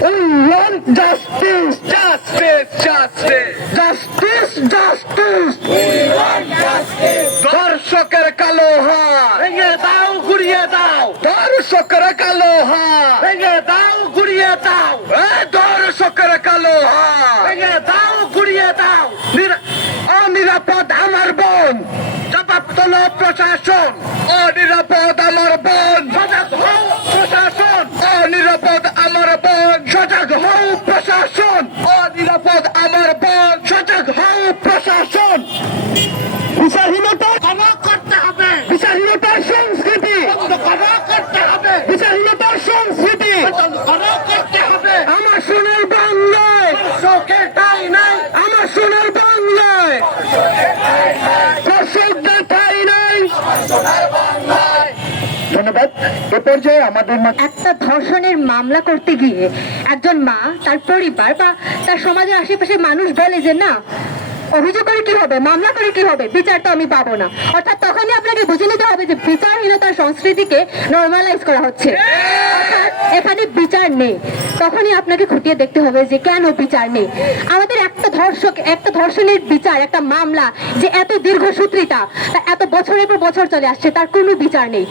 We want justice. Justice, justice. Justice, justice. দর্শকের কালো হাত ভেঙে দাও, গুড়িয়ে দাও। দর্শকের কালো হাত ভেঙে দাও, গুড়িয়ে দাও। দর্শকের কালো হাত ভেঙে দাও, গুড়িয়ে দাও। অনিরাপদ আমার বোন, জবাব তোলো প্রশাসন। অনিরাপদ আমার বোন, সজাগ হও প্রশাসন। অনিরাপদ আমার বোন, সজাগ হও প্রশাসন। অনিরাপদ আমার বোন। সজাগ হও প্রশাসন। বিচারহীনতা ক্ষমা করতে হবে। বিচারহীনতার সংস্কৃতি, বন্ধ ক্ষমা করতে হবে। বিচারহীনতার সংস্কৃতি ক্ষমা করতে হবে। আমার সোনার বাংলায়, দর্শকের ঠাঁই নাই। আমার সোনার বাংলায় দর্শকদের ঠাঁই নাই। ধন্যবাদ। এ পর্যায়ে আমাদের একটা ধর্ষণের মামলা করতে গিয়ে একজন মা, তার পরিবার বা তার সমাজের আশেপাশে মানুষ বলে যে না, অভিযোগ করে কি হবে, মামলা করে কি হবে, বিচার তো আমি পাবো না। অর্থাৎ তখনই আপনাকে বুঝে নিতে হবে যে বিচারহীনতার সংস্কৃতিকে নর্মালাইজ করা হচ্ছে, অর্থাৎ এখানে বিচার নেই। তখনই আপনাকে খুঁটিয়ে দেখতে হবে যে কেন বিচার নেই। আমাদের একটা ধর্ষণের বিচার, একটা মামলা যে এত দীর্ঘসূত্রিতা, এত বছরের পর বছর চলে আসছে, তার কোনো বিচার নেই।